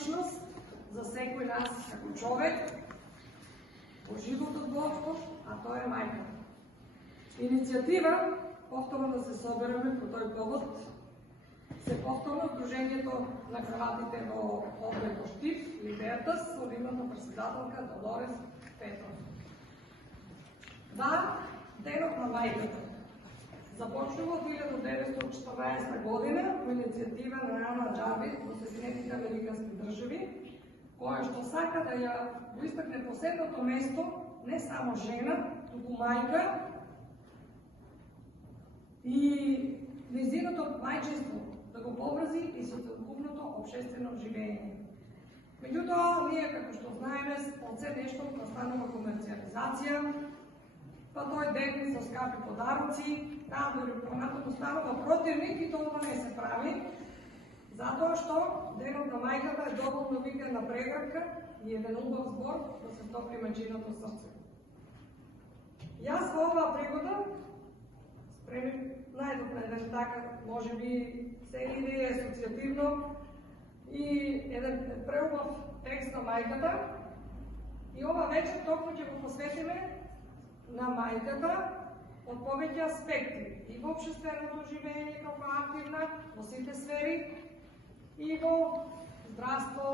личност за секој нас како човек во животот во општо, а тоа е мајката. Иницијатива повторно да се собереме по тој повод се повторно Сдруженијето на Хрватите во Охрид во Штип, Либертас, со нивната председателка Долорес Петров. Да, денот на мајката започнува од 1914 година по иницијатива на Ана Джарвис во Соединетите Американски држави, која што сака да ја го истакне посебното место не само жена, туку мајка и нејзиното мајчинство да го поврзи и со целокупното општествено живење. Меѓутоа, ние како што знаеме, од се нешто настанува комерцијализација, па тој ден со скапи подароци, таа дори понатаму станува противник и тоа не се прави, затоа што денот на мајката е доволно викендна преградка и еден убав збор да се топли мајчиното срце. Јас во оваа пригода најдов на еден така, може би, цели идеја асоцијативно и еден преубав текст на мајката. И ова вечер токму ќе го посветиме на мајката од повеќе аспекти и во општественото живење како активна во сите сфери, и во здравство,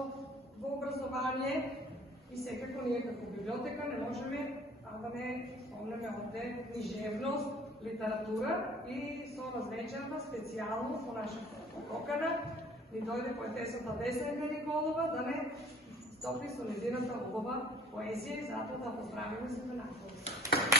во образование и секако ние како библиотека не можеме да не спомнеме овде книжевност, литература и со развечерна специјално со нашата покана ни дојде поетесата Десенка Николова да не стопи со незината убава поезија и затоа да поздравиме се на